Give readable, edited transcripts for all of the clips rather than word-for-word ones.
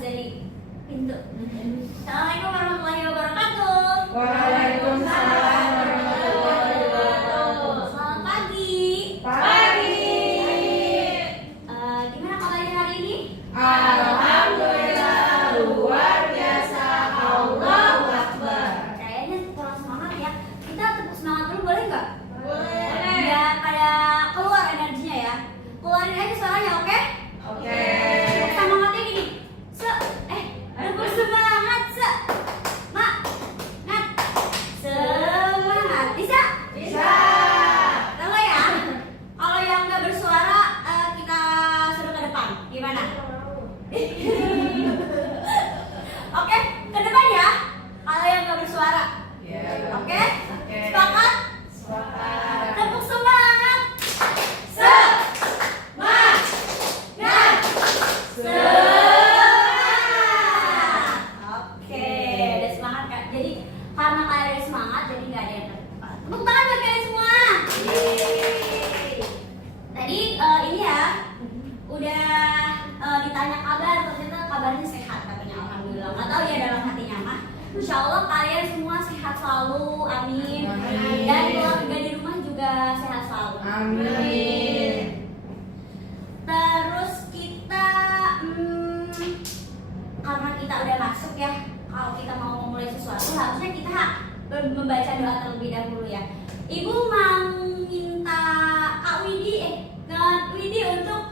dari pintu. Assalamualaikum warahmatullahi wabarakatuh. Waalaikumsalam warahmatullahi wabarakatuh. Selamat pagi. Pagi. Gimana kabarnya hari ini? Alhamdulillah luar biasa. Allahu Akbar. Kayaknya kurang semangat ya. Kita tepuk semangat dulu boleh nggak? Boleh. Biar pada keluar energinya ya. Keluarin aja suaranya, oke? Oke. Tepuk semangatnya gini. Tepuk semangat semangat. Bisa? Bisa. Tahu ya? Kalau yang nggak bersuara kita suruh ke depan. Gimana? Oke, ke depan ya. Kalau yang nggak bersuara. Oke? Sepakat? Sepakat. Tepuk semangat. Semangat. Oke, ada semangat Kak. Jadi karena kalian ada semangat, jadi nggak ada yang terdepan. Tepuk tangan buat kalian semua. Tadi ini ya, udah ditanya kabar, ternyata kabarnya sehat katanya, alhamdulillah. Nggak tahu ya dalam hatinya mah. Insya Allah kalian semua sehat selalu, amin. Amin. Dan keluarga di rumah juga sehat selalu. Amin. Terus kita, karena kita udah masuk ya, kalau kita mau memulai sesuatu harusnya kita membaca doa terlebih dahulu ya. Ibu mau minta Kak Widi untuk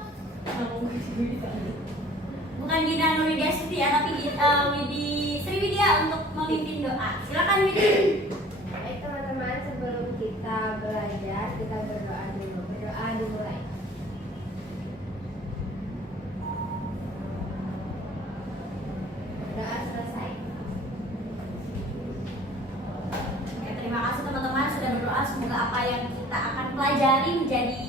bukan Gina Nurwidya Stuti ya, tapi Sri Widya untuk memimpin doa. Silakan Widi. Baik teman-teman, sebelum kita belajar, kita berdoa dulu. Berdoa dimulai. Doa selesai. Oke, terima kasih teman-teman sudah berdoa. Semoga apa yang kita akan pelajari menjadi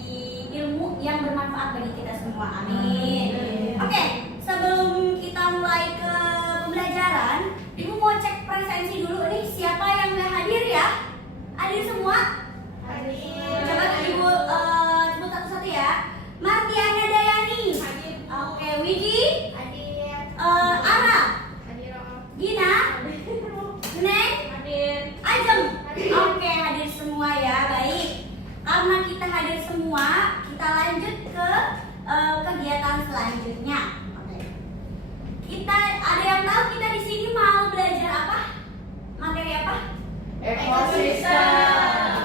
ilmu yang bermanfaat bagi kita semua. Amin. Oke, sebelum kita mulai ke pembelajaran, Ibu mau cek presensi dulu nih. Siapa yang nggak hadir ya? Hadir semua? Hadir. Coba Ibu sebut satu-satu ya. Martiana Dayani. Oke, Widi. Hadir. Ara. Hadir. Gina. Neng. Hadir. Ajeng. Oke, hadir semua ya. Baik. Karena kita hadir semua, kita lanjut ke kegiatan selanjutnya. Oke. Kita ada yang tahu kita di sini mau belajar apa? Materi apa? Ekosistem.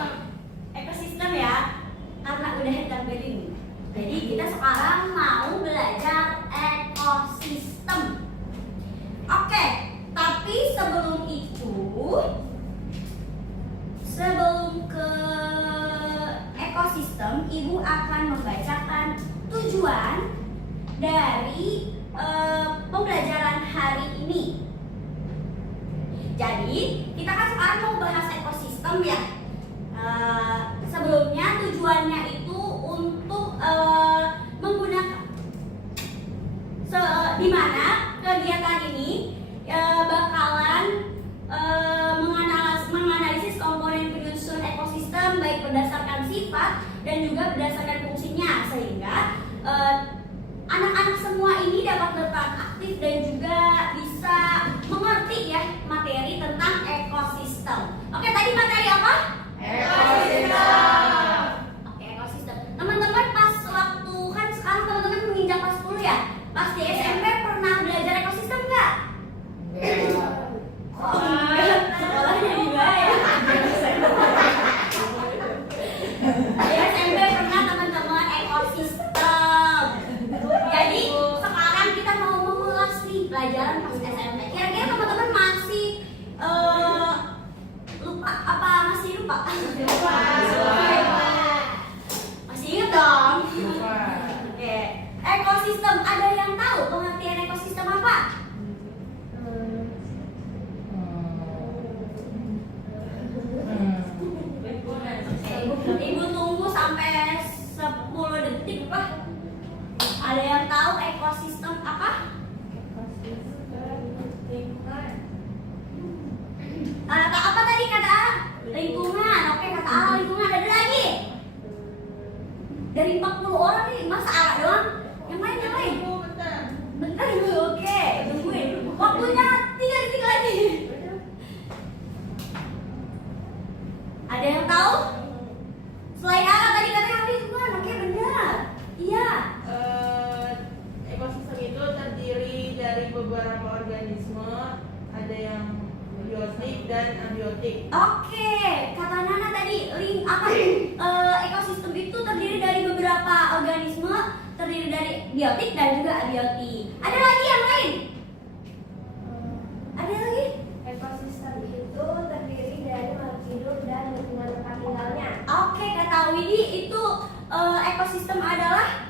Ekosistem ya. Karena udah head ini. Jadi kita sekarang mau belajar ekosistem. Oke, tapi sebelum itu, sebelum ke ekosistem, Ibu akan membacakan tujuan dari pembelajaran hari ini. Jadi, kita kan sekarang mau bahas ekosistem ya. Sebelumnya tujuannya itu untuk menggunakan di mana kegiatan ini bakalan menganalisis komponen penyusun ekosistem baik berdasarkan sifat dan juga berdasarkan fungsinya, sehingga anak-anak semua ini dapat berperan aktif dan juga bisa mengerti ya materi tentang ekosistem. Oke, tadi materi apa? Ekosistem. Oke, ekosistem. Teman-teman pas waktu kan sekarang teman-teman menginjak kelas 10 ya. Pas di SMP pernah belajar ekosistem nggak? Oh, enggak. Sekolahnya di mana ya? Di SMP pernah teman-teman ekosistem. Jadi sekarang kita mau mengulas nih pelajaran pas SMP. Kira-kira teman-teman masih lupa apa masih lupa? Masih ingat dong? Oke. Ekosistem, ada yang tahu pengertian ekosistem apa? Ibu tunggu sampai 10 detik Pak. Ada yang tahu ekosistem apa? Apa tadi kata A? Lingkungan. Oke, kata A lingkungan. Ada lagi? Dari 40 orang nih, masa A doang? Yang lain? Bentar dulu, oke. Tunggu abiotik. Oke, kata Nana tadi ekosistem itu terdiri dari beberapa organisme, terdiri dari biotik dan juga abiotik. Ada lagi yang lain? Ada lagi? Ekosistem itu terdiri dari makhluk hidup dan lingkungan tempat tinggalnya. Oke, kata Widi itu ekosistem adalah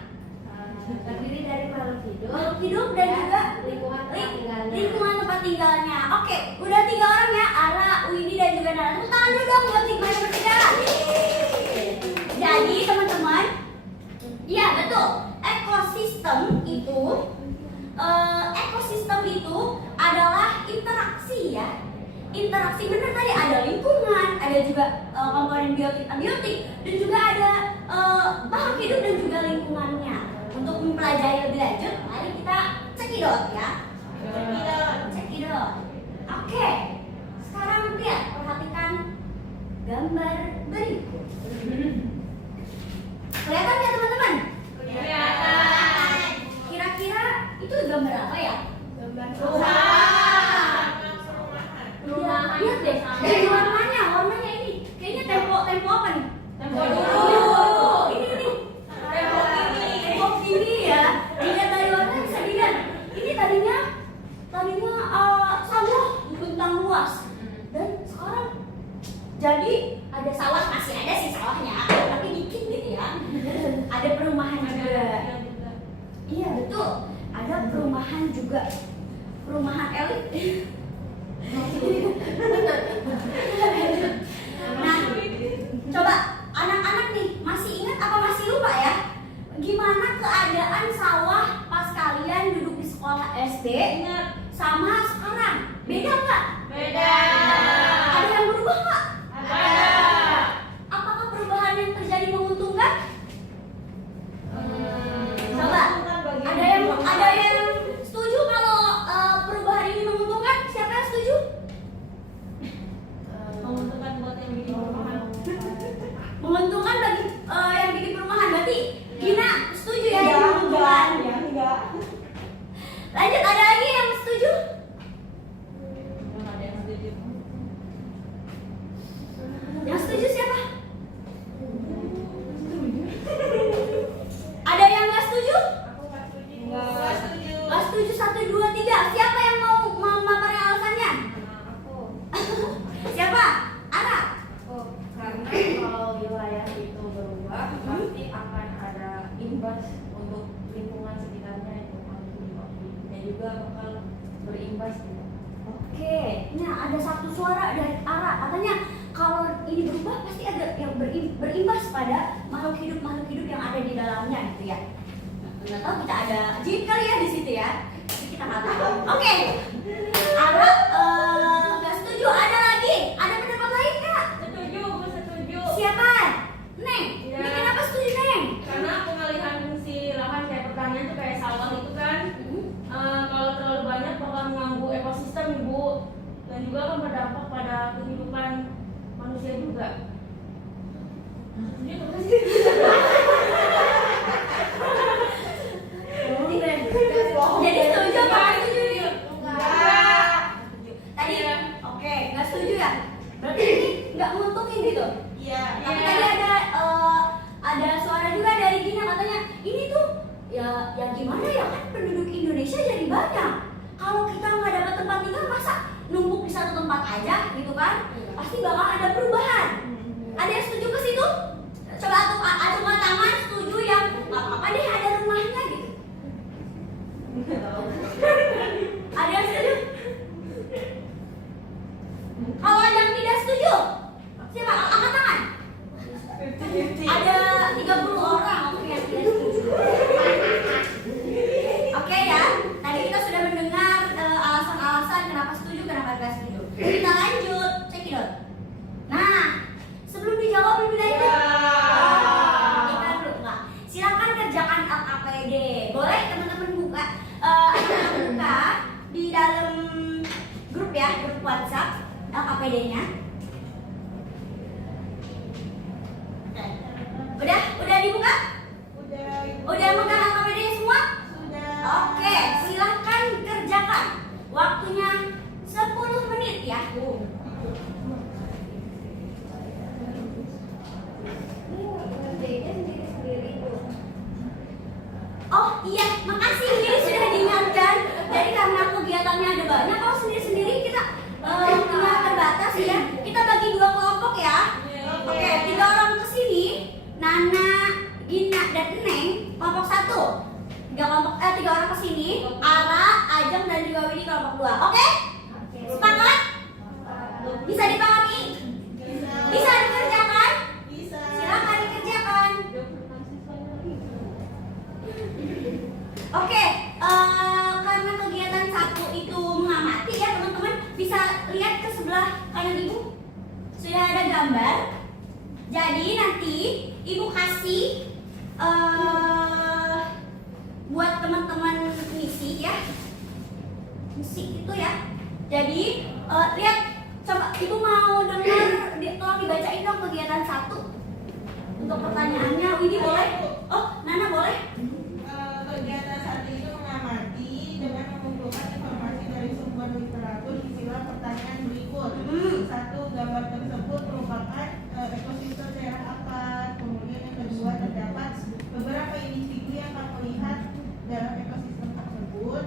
Terdiri dari makhluk hidup dan juga lingkungan tempat tinggalnya. lingkungan tempat tinggalnya. Oke, udah 3 orang ya, Ara, Widi dan juga Nana. Tepuk tangan dulu dong buat mereka bertiga. Jadi teman-teman, iya betul. Ekosistem itu adalah interaksi ya. Interaksi benar tadi, ada lingkungan, ada juga komponen biotik, abiotik, dan juga ada makhluk hidup dan juga lingkungannya. Untuk mempelajari lebih lanjut, mari kita cekidot ya. Cekidot. Oke. Sekarang lihat, perhatikan gambar berikut. Kelihatan ya teman-teman? Kelihatan. Kira-kira itu gambar apa ya? Gambar Rumahan. Lihat deh, dari warnanya ini kayaknya tembok apa nih? Tembok dulu. Ini. Tembok ini. Tembok ini ya. Dilihat dari warnanya bisa dilihat. Ini tadinya sawah bentang luas. Dan sekarang jadi ada sawah, masih ada sih sawahnya, tapi dikit gitu ya. Ada perumahan juga. Iya betul. Ada perumahan juga. Perumahan elit. Nah, coba anak-anak nih masih ingat apa masih lupa ya? Gimana keadaan sawah pas kalian duduk di sekolah SD sama sekarang? Beda nggak? Beda. Ada yang berubah nggak? Ada. Apakah perubahan yang terjadi menguntungkan? Coba, ada yang setuju kalau perubahan ini menguntungkan? Siapa yang setuju? Menguntungkan buat yang bikin perumahan. Menguntungkan bagi yang bikin perumahan. Berarti Gina setuju ya yang menguntungkan? Enggak. Lanjut, ada lagi yang setuju? Belum ada yang setuju. Yang setuju siapa? Ada yang nggak setuju? Enggak setuju. Nggak setuju 1, 2, 3. Siapa yang mau memaparkan alasannya? Siapa? Ara? Karena kalau wilayah itu berubah pasti akan ada imbas untuk lingkungan sekitarnya itu dan juga bakal berimbas gitu. Oke, nah ada satu suara dari Ara katanya kalau ini berubah pasti ada yang berimbas pada makhluk hidup yang ada di dalamnya gitu ya. Nggak tahu, kita ada jin kali ya di situ ya. Tapi kita nggak tahu. Oke, Ara nggak setuju. Ada lagi? Ada pendapat lain nggak? Setuju, gue setuju. Siapa? Neng. Iya. Ini kenapa setuju Neng? Karena pengalihan fungsi lahan kayak pertanian tuh kayak sawah itu kan, kalau terlalu banyak bakal mengganggu ekosistem ibu, dan juga akan berdampak pada kehidupan manusia juga. Setuju apa sih? Jadi setuju apa nggak setuju? Enggak. Tadi Iya. oke, nggak setuju ya? Berarti ini nggak nguntungin gitu? Iya. Tapi tadi ada suara juga dari Gina katanya ini tuh ya gimana ya, kan penduduk Indonesia jadi banyak. Kalau kita nggak dapat tempat tinggal, masa numpuk di satu tempat aja gitu kan? Pasti bakal ada perubahan. Ada yang setuju ke situ? Coba acungkan tangan setuju yang nggak apa-apa deh ada rumahnya gitu. Ada yang setuju? Kalau yang tidak setuju, siapa? Angkat tangan. Ada 30 orang oke yang tidak setuju. Oke ya, tadi kita sudah mendengar alasan-alasan kenapa setuju, kenapa tidak setuju. Kita lanjut, cekidot. Nah, sebelum dijawab lebih lanjut, kita dulu nggak. Silakan kerjakan LKPD. Boleh teman-teman buka di dalam grup ya, grup WhatsApp LKPD-nya. Udah dibuka? Udah megang LKPD-nya semua? Oke, silahkan kerjakan. Waktunya 10 menit ya. iya, makasih Willy sudah diingatkan. Jadi karena kegiatannya ada banyak, kalau sendiri-sendiri kita punya terbatas ya. Kita bagi 2 kelompok ya. Oke, 3 orang ke sini, Nana, Gina, dan Neng, kelompok 1. 3 orang ke sini, Ara, Ajeng, dan juga Willy kelompok 2. Oke? Sepakat? Bisa dipahami? Bisa dikerjakan? Silakan dikerjakan. Oke, karena kegiatan 1 itu mengamati ya teman-teman, bisa lihat ke sebelah kanan ibu. Sudah ada gambar. Jadi nanti ibu kasih buat teman-teman misi ya. Misi itu ya. Jadi lihat, coba ibu mau dengar, tolong dibacain dong kegiatan 1. Untuk pertanyaannya, Widi boleh? Oh, Nana boleh? Kegiatan 1 itu mengamati dengan mengumpulkan informasi dari sumber literatur istilah pertanyaan berikut. 1. Gambar tersebut merupakan ekosistem daerah apa? Kemudian yang kedua, terdapat beberapa individu yang akan melihat dalam ekosistem tersebut.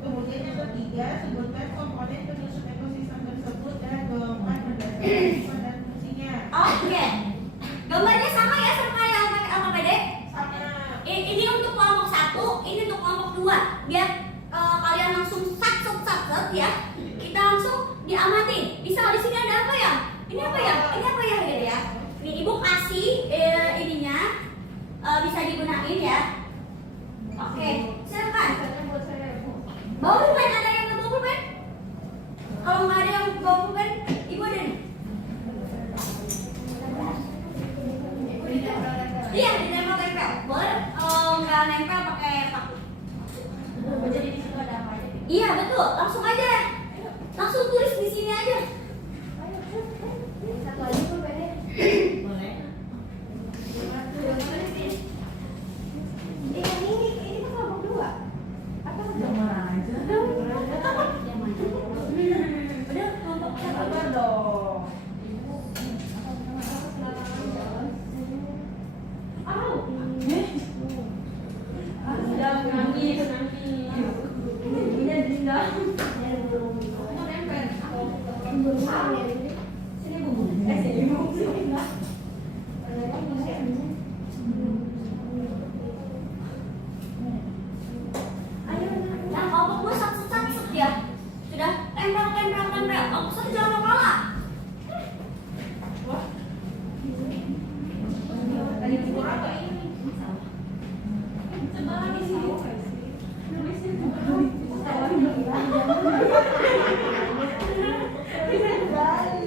Kemudian yang ketiga, sebutkan komponen penyusun ekosistem tersebut dan golongan berdasarkan sifat dan fungsinya. Oke. Gambarnya sama ya sama yang pakai LKPD? Sama. Ini untuk kelompok 1, ini untuk kelompok 2. Biar kalian langsung sat ya. Kita langsung diamati. Bisa di sini ada apa ya? Ini apa ya? Ini apa ya gitu ya. Ini ibu kasih ininya bisa digunain ya. Oke, silakan. Bawa pulpen, ada yang bawa pulpen? Kalau nggak ada yang bawa pulpen, ibu ada nih. Iya, ditempel-tempel. Boleh nggak nempel pakai paku. Jadi di situ ada apa aja? Iya betul, langsung aja. Langsung tulis di sini aja. Satu lagi tuh beda. Boleh. Ini kan kelompok 2. Apa Gambar aja. Yang mana? Udah kelompok Gambar siapa? dong. Nangis. Ibunya dendam. Sini bu. Sini bu. Nah, kelompok 2 sat ya. Sudah tempel. Kelompok 1 jangan mau kalah. Tadi buku apa ini? Coba lagi sini. Balik.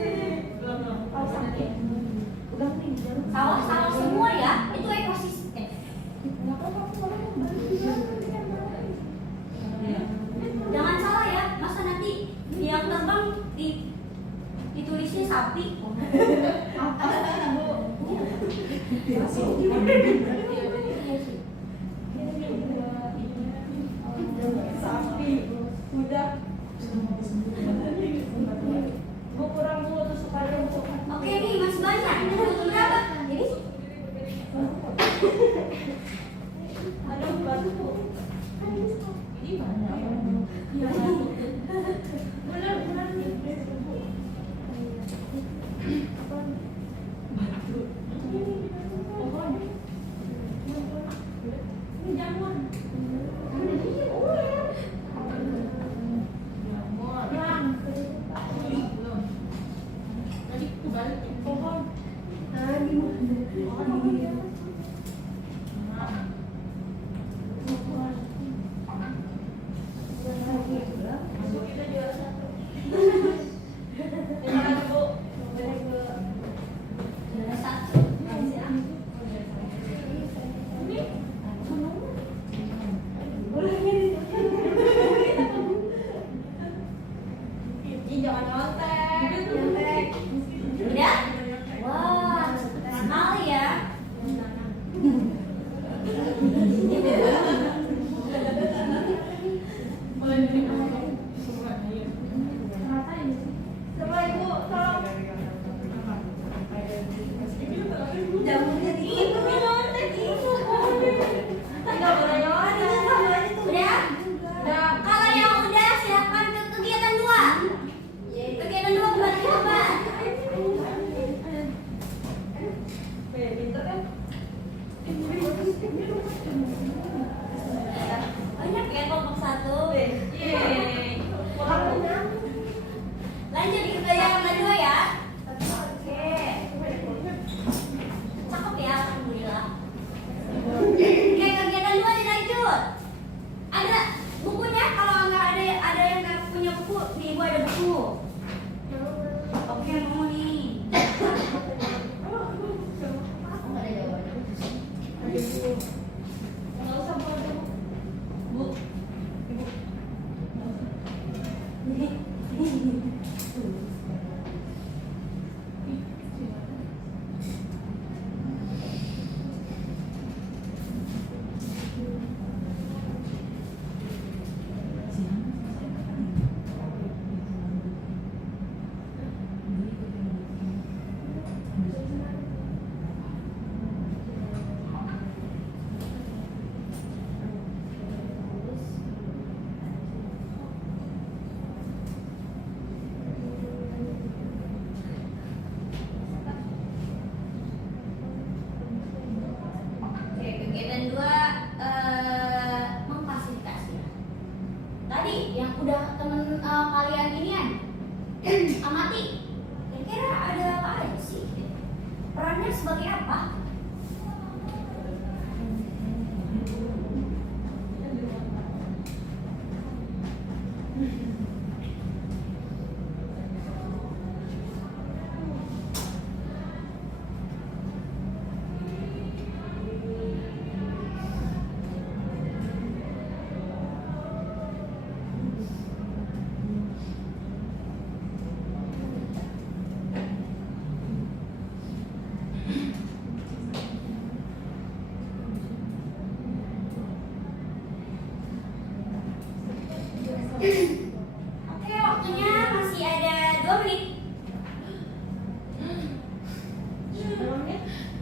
udah temen kalian ginian amati, kira-kira ada apa aja sih? Perannya sebagai apa? Oke, waktunya masih ada 2 menit.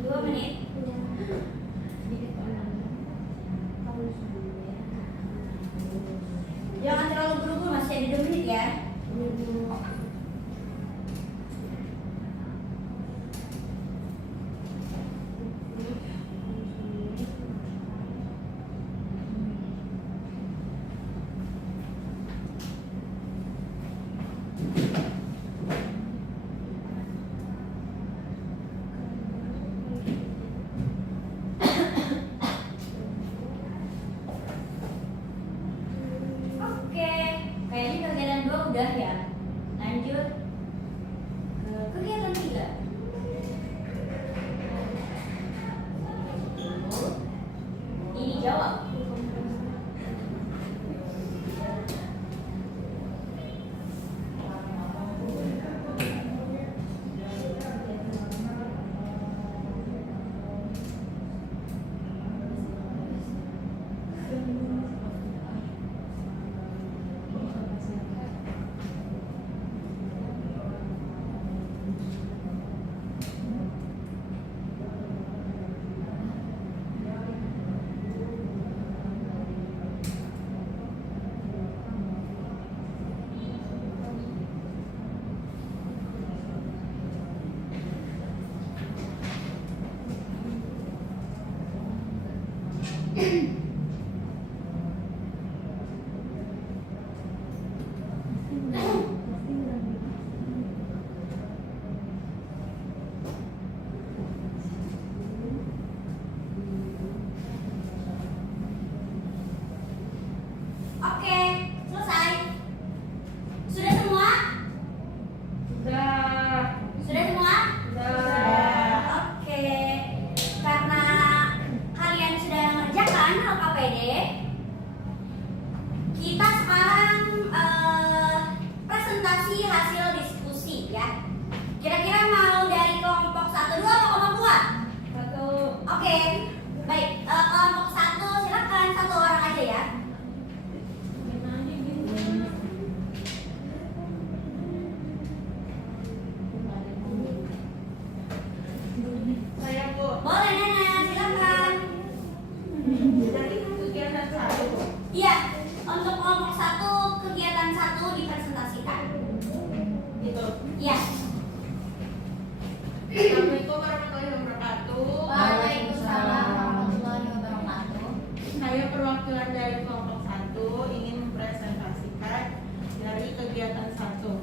2 menit. Jangan terlalu buru-buru, masih ada 2 menit ya. Oke, kayaknya kegiatan 2 udah ya. Lanjut ke kegiatan 3. Ini jawab. Oke, selesai. Sudah semua? Sudah semua? Oke. Karena kalian sudah mengerjakan LKPD, kita sekarang presentasi hasil diskusi ya. Kira-kira mau dari kelompok 1, 2 atau kelompok 2? Oke. Baik, kelompok 1 silakan 1 orang aja ya. Saya Bu, Boleh Nana, silakan. dari kegiatan 1. Iya, untuk kelompok 1 kegiatan 1 dipresentasikan. Gitu. Iya. Assalamualaikum warahmatullahi wabarakatuh. Waalaikumsalam warahmatullahi wabarakatuh. Saya perwakilan dari kelompok 1 ingin mempresentasikan dari kegiatan 1.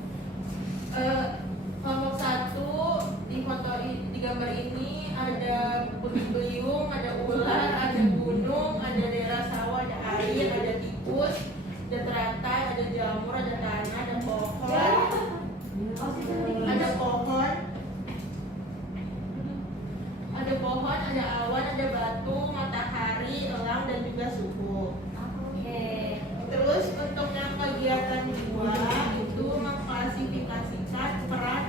Kelompok 1 di foto di gambar ini ada puting-beliung, ada ular, ada gunung, ada daerah sawah, ada air, ada tikus, ada teratai, ada jamur, ada tanah, ada pohon, ada awan, ada batu, matahari, elang, dan juga suhu. Oke. Terus untuk yang kegiatan 2 itu mengklasifikasikan peran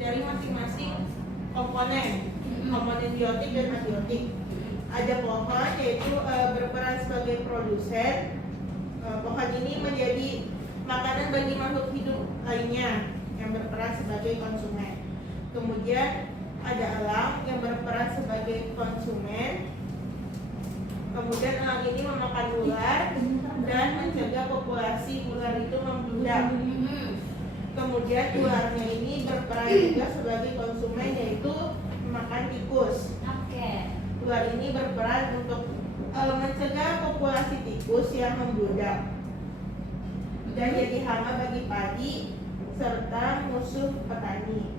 dari masing-masing komponen biotik dan abiotik. Ada pohon yaitu berperan sebagai produsen. Pohon ini menjadi makanan bagi makhluk hidup lainnya yang berperan sebagai konsumen. Kemudian ada elang yang berperan sebagai konsumen. Kemudian elang ini memakan ular dan mencegah populasi ular itu membludak. Kemudian ularnya ini berperan juga sebagai konsumen, yaitu memakan tikus. Oke. Ular ini berperan untuk mencegah populasi tikus yang membludak. dan jadi hama bagi padi serta musuh petani.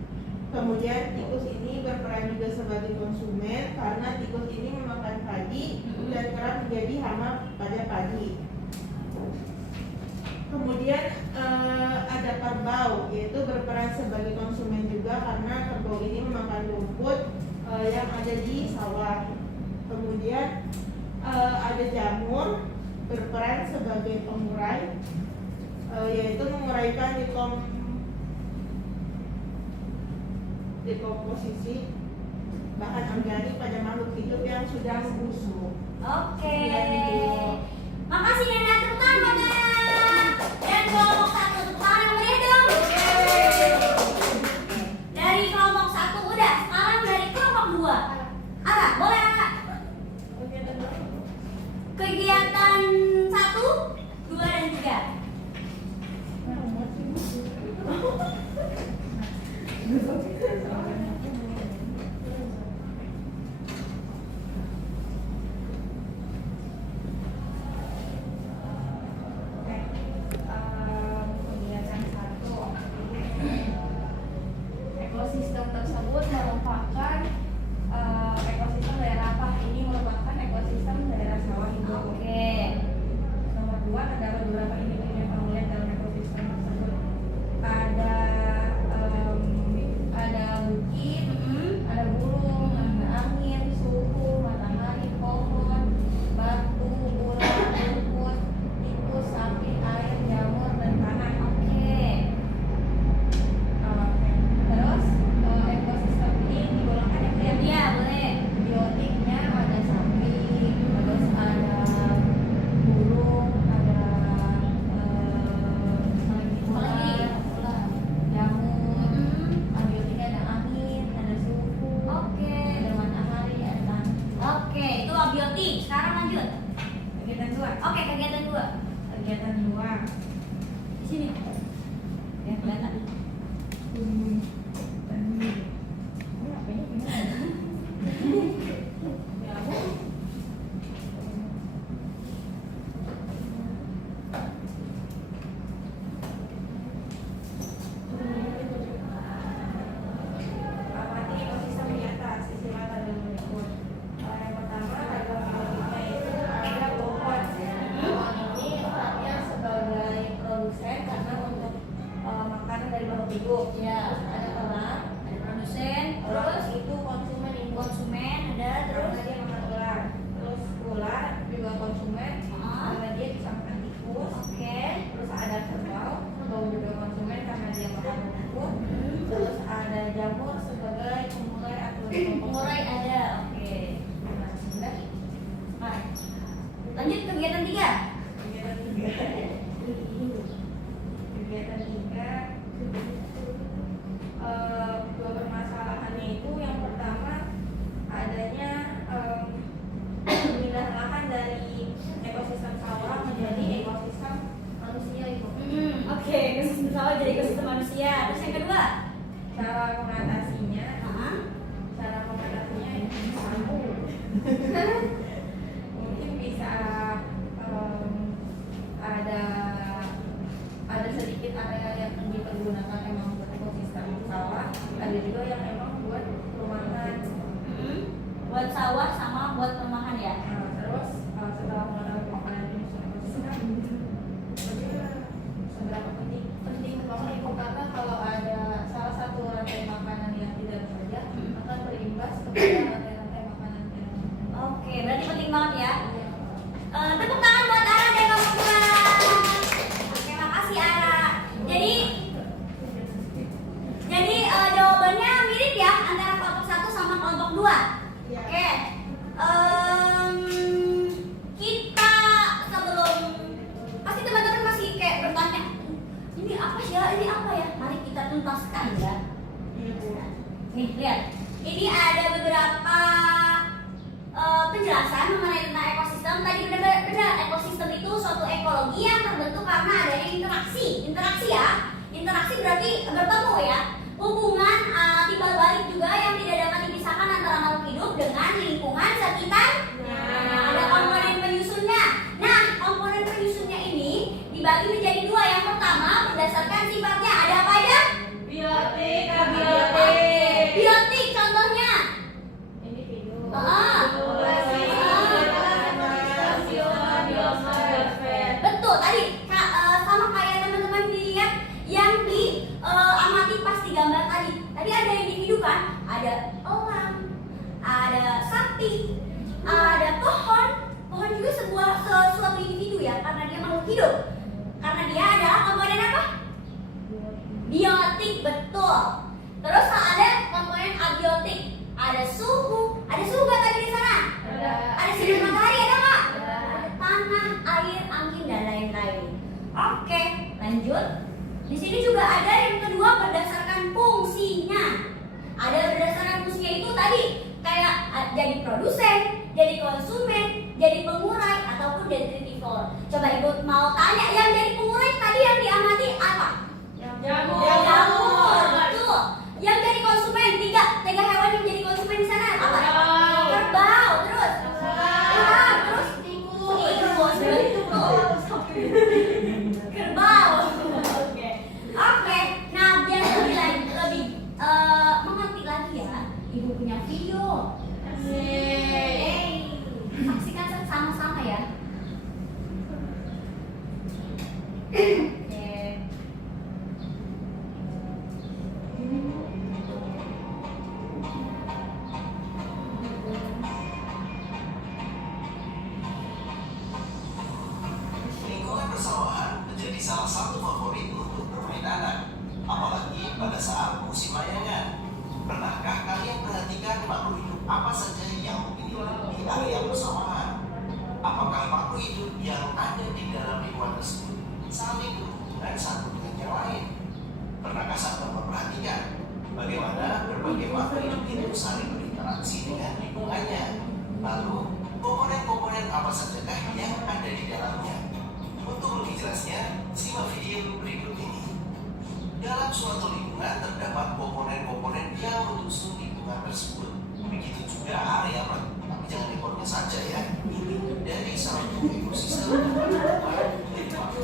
Kemudian tikus ini berperan juga sebagai konsumen karena tikus ini memakan padi dan kerap menjadi hama pada padi. Kemudian ada kerbau, yaitu berperan sebagai konsumen juga karena kerbau ini memakan rumput yang ada di sawah. Kemudian ada jamur, berperan sebagai pengurai, yaitu menguraikan dekomposisi bahan organik pada makhluk hidup yang sudah membusuk. Oke. Makasih Nana, tepuk tangan Nana. Dan kelompok 1, tepuk tangan yang meriah dong. Dari kelompok 1 udah, sekarang dari kelompok 2. Ara, boleh Ara? Kegiatan 1, 2 dan 3. Kegiatan 1, ekosistem tersebut merupakan ekosistem daerah apa? Ini merupakan ekosistem daerah sawah hijau. Oke. Nomor 2, terdapat beberapa individu yang melihat dalam ekosistem tersebut. Ada bukit, ada burung, ada angin, suhu, matahari, pohon, batu, ular, rumput, tikus, sapi, air, jamur, dan tanah. Oke. Terus ekosistem ini digolongkan yang Iya, boleh. biotiknya ada sapi, terus ada burung, ada ular, jamur, abiotiknya ada angin, ada suhu, Oke. ada matahari, ada tanah. Oke, itu abiotik. Sekarang lanjut. Kegiatan 2. Oke, kegiatan 2. Kegiatan 2. Di sini. Ya, kelihatan. Amati ekosistem di atas, isi mata dan berikut. Yang pertama ada biotiknya itu ada pohon. Pohon ini perannya sebagai produsen karena untuk makanan dari makhluk hidup. Ya. Terus ada ternak, Ada produsen, terus terus itu konsumen ini konsumen ada, terus terus dia makan ular. Terus ular juga konsumen karena dia bisa makan tikus. oke. Terus ada kerbau, kerbau juga konsumen karena dia makan rumput. Terus ada jamur sebagai pengurai atau Pengurai ada, oke. Nah, sudah. Nah, lanjut kegiatan 3. Kegiatan 3. Kegiatan 3 dua permasalahannya itu yang pertama adanya pemindahan lahan dari ekosistem sawah menjadi ekosistem manusia itu. Oke, ekosistem sawah jadi ekosistem manusia. Terus yang kedua? Cara mengatasinya mungkin bisa ada sedikit area yang dipergunakan emang buat ekosistem sawah, ada juga yang emang buat perumahan. Buat sawah sama buat perumahan ya. Terus setelah mengetahui pemahaman ekosistem, seberapa penting banget itu karena kalau ada salah satu rantai makanan yang tidak bekerja akan berimbas kepada rantai-rantai makanan yang Oke, berarti penting banget ya. Tepuk tangan buat Ara dan kelompok 2. Oke, makasih Ara. Jadi jawabannya mirip ya antara kelompok 1 sama kelompok 2. Iya. Oke. Kita sebelum pasti teman-teman masih kayak bertanya, ini apa ya? Ini apa ya? Mari kita tuntaskan ya. Nih, lihat. Ini ada beberapa penjelasan mengenai tentang ekosistem. Tadi benar-benar ekosistem itu suatu ekologi yang terbentuk karena adanya interaksi ya. Interaksi berarti bertemu ya. Hubungan timbal balik juga yang tidak dapat dipisahkan antara makhluk hidup dengan lingkungan sekitar. Nah, ada komponen penyusunnya. Nah, komponen penyusunnya ini dibagi menjadi 2. Yang kan sifatnya ada apa aja? Biotik, Oke, abiotik. biotik contohnya. Individu. Betul tadi sama kayak teman-teman dilihat yang diamati pas di gambar tadi. Tadi ada individu kan? Ada elang, ada sapi, ada pohon. Pohon juga suatu individu ya, karena dia makhluk hidup. Karena dia adalah komponen apa? Biotik, betul. Terus ada komponen abiotik. Ada suhu nggak tadi di sana? Ada sinar matahari, ada nggak? Ada tanah, air, angin dan lain-lain. Oke, lanjut. Di sini juga ada yang kedua berdasarkan fungsinya. Ada berdasarkan fungsinya itu tadi kayak jadi produsen, jadi konsumen, jadi pengurai ataupun detritivor. Coba ibu mau tanya yang jadi pengurai tadi yang diamati apa? Jamur, betul. Yang jadi konsumen tiga hewan yang jadi konsumen di sana apa? Kerbau, terus terus tikus, betul. Kerbau. Oke. Nah, biar lebih mengerti lagi ya, ibu punya video. Saksikan sama-sama ya. Oke. Lingkungan persawahan menjadi salah satu favorit untuk bermain anak, apalagi pada saat musim layangan. Pernahkah kalian perhatikan makhluk hidup apa saja yang mungkin hidup di area persawahan? Apakah makhluk hidup yang ada di dalam lingkungan tersebut saling berhubungan satu dengan yang lain? Pernahkah sahabat memperhatikan bagaimana berbagai makhluk hidup itu saling berinteraksi dengan lingkungannya? Lalu, komponen-komponen apa sajakah yang ada di dalamnya? Untuk lebih jelasnya, simak video berikut ini. Dalam suatu lingkungan terdapat komponen-komponen yang mendukung lingkungan tersebut. Begitu juga area, tapi jangan ekornya saja ya. Ini dari satu ekosistem dari waktu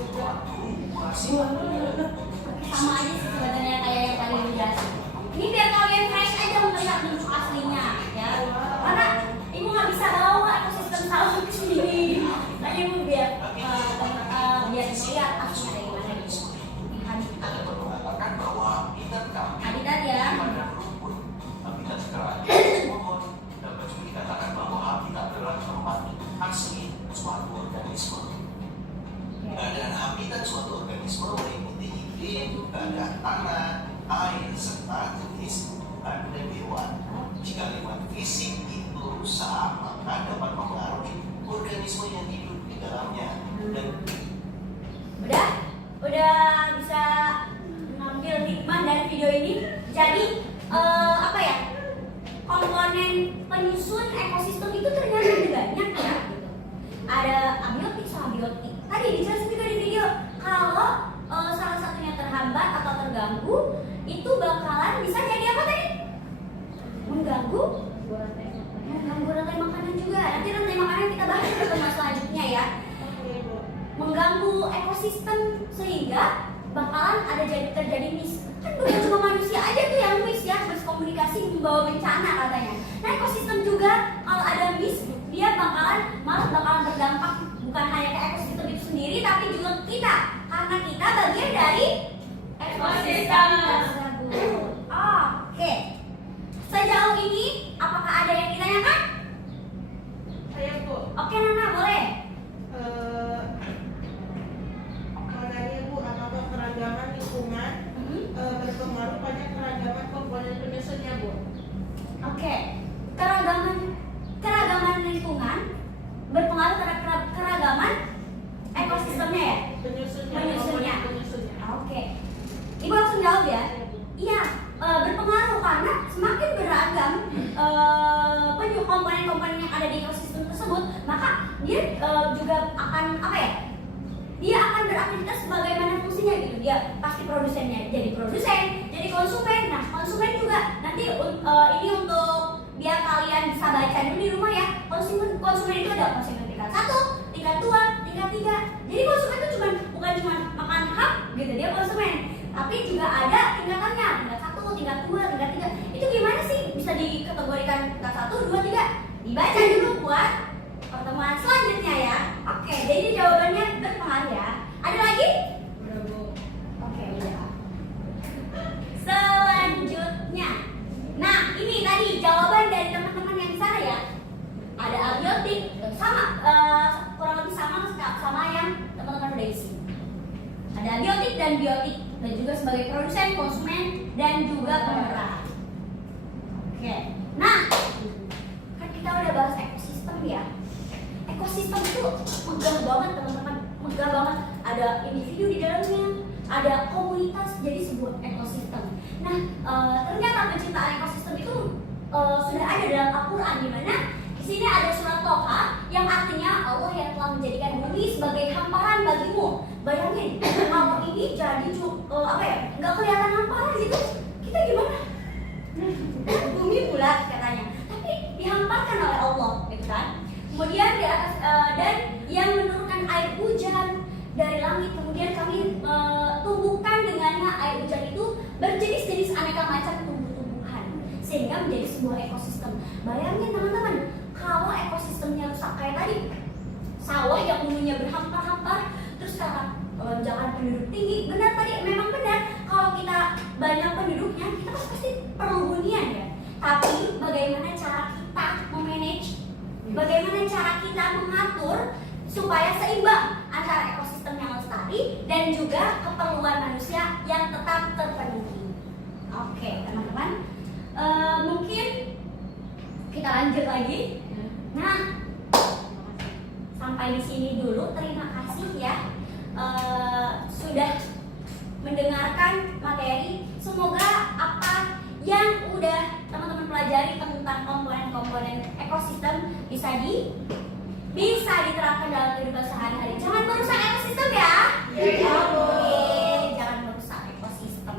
Sama aja sih sebenarnya kayak yang tadi dijelasin. Ini biar kalian fresh aja melihat bentuk aslinya ya. Karena ibu nggak bisa bawa ekosistem sawah ke sini. Tanya ibu biar melihat aslinya dari mana gitu. ada yang mengatakan bahwa habitat kami Habitat ya. pada rumput, habitat kerang, pohon, dapat juga dikatakan bahwa habitat adalah tempat asli suatu organisme. Keadaan habitat suatu organisme meliputi iklim, keadaan tanah, air, serta jenis tumbuhan dan hewan. Jika lingkungan fisik itu rusak, maka dapat mempengaruhi organisme yang hidup di dalamnya. Dan Udah bisa ngambil hikmah dari video ini. Jadi apa ya? Komponen penyusun ekosistem itu ternyata banyak ya gitu. Ada abiotik sama biotik. Tadi dijelasin juga di video kalau salah satunya terhambat atau terganggu, itu bakalan bisa jadi apa tadi? Mengganggu rantai makanan juga. Nanti rantai makanan kita bahas di pertemuan selanjutnya ya. Mengganggu ekosistem sehingga bakalan ada terjadi miss. Kan bukan cuma manusia aja tuh yang miss ya, berkomunikasi membawa bencana katanya. Nah ekosistem juga kalau ada miss, dia malah bakalan berdampak bukan hanya ke ekosistem itu sendiri, tapi juga kita, karena kita bagian dari ekosistem tersebut. Oke. Sejauh ini apakah ada yang ditanyakan? Saya Bu, Oke Nana, boleh. mau nanya Bu, apakah keragaman lingkungan berpengaruh pada keragaman komponen penyusunnya Bu? Oke, keragaman lingkungan berpengaruh terhadap keragaman ekosistemnya ya. Penyusunnya. Penyusunnya. Oke, ibu langsung jawab ya. Iya, berpengaruh karena semakin beragam komponen-komponen yang ada di ekosistem tersebut, maka dia juga akan apa ya? Dia akan beraktivitas sebagaimana fungsinya gitu. Dia pasti produsennya jadi produsen, jadi konsumen. Nah, konsumen juga nanti ini untuk biar kalian bisa baca dulu di rumah ya. Konsumen itu ada konsumen tingkat 1, tingkat 2, tingkat 3. Jadi konsumen itu bukan cuma makan hap gitu, dia konsumen. Tapi juga ada tingkatannya, tingkat 1, tingkat 2, tingkat 3. Itu gimana sih bisa dikategorikan tingkat 1, 2, 3? Dibaca dulu buat pertemuan selanjutnya ya. Oke, jadi jawabannya berpengaruh ya. Ada lagi? Udah Bu. Oke, udah. Selanjutnya. Nah, ini tadi jawaban dari teman-teman yang di sana ya. Ada abiotik, sama kurang lebih sama yang teman-teman udah isi. Ada abiotik dan biotik, dan juga sebagai produsen, konsumen, dan juga penerap. Oke. Nah, kan kita udah bahas ekosistem ya. Ekosistem itu megah banget teman-teman, megah banget. Ada individu di dalamnya, ada komunitas, jadi sebuah ekosistem. Nah, ternyata penciptaan ekosistem itu sudah ada dalam Al-Quran, di mana di sini ada surat Toha yang artinya Allah yang telah menjadikan bumi sebagai hamparan bagimu. Bayangin, kalau ini jadi nggak kelihatan hamparan gitu, kita gimana? Bumi bulat katanya, tapi dihamparkan oleh Allah, gitu kan? Kemudian di atas dan yang menurunkan air hujan dari langit, kemudian kami tumbuhkan dengannya air hujan itu berjenis-jenis aneka macam tumbuh-tumbuhan sehingga menjadi sebuah ekosistem. Bayangin teman-teman, kalau ekosistemnya rusak kayak tadi, sawah yang dulunya berhampar-hampar, terus sekarang lonjakan penduduk tinggi, benar tadi, memang benar kalau kita banyak penduduknya, kita pasti perlu hunian ya. Tapi bagaimana cara kita memanage, bagaimana cara kita mengatur supaya seimbang antara ekosistem yang lestari dan juga keperluan manusia yang tetap terpenuhi. Oke, teman-teman, mungkin kita lanjut lagi. Nah, sampai di sini dulu. Terima kasih ya sudah mendengarkan materi. Semoga apa yang udah teman-teman pelajari tentang komponen-komponen ekosistem bisa diterapkan dalam kehidupan sehari-hari. Jangan merusak ekosistem ya. Oke, jangan merusak ekosistem.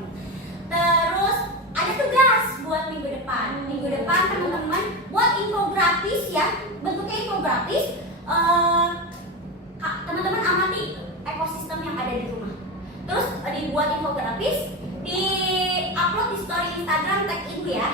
Terus ada tugas buat minggu depan. Minggu depan teman-teman buat infografis ya, bentuknya infografis. Teman-teman amati ekosistem yang ada di rumah. Terus dibuat infografis, di upload di story Instagram, tag ibu ya.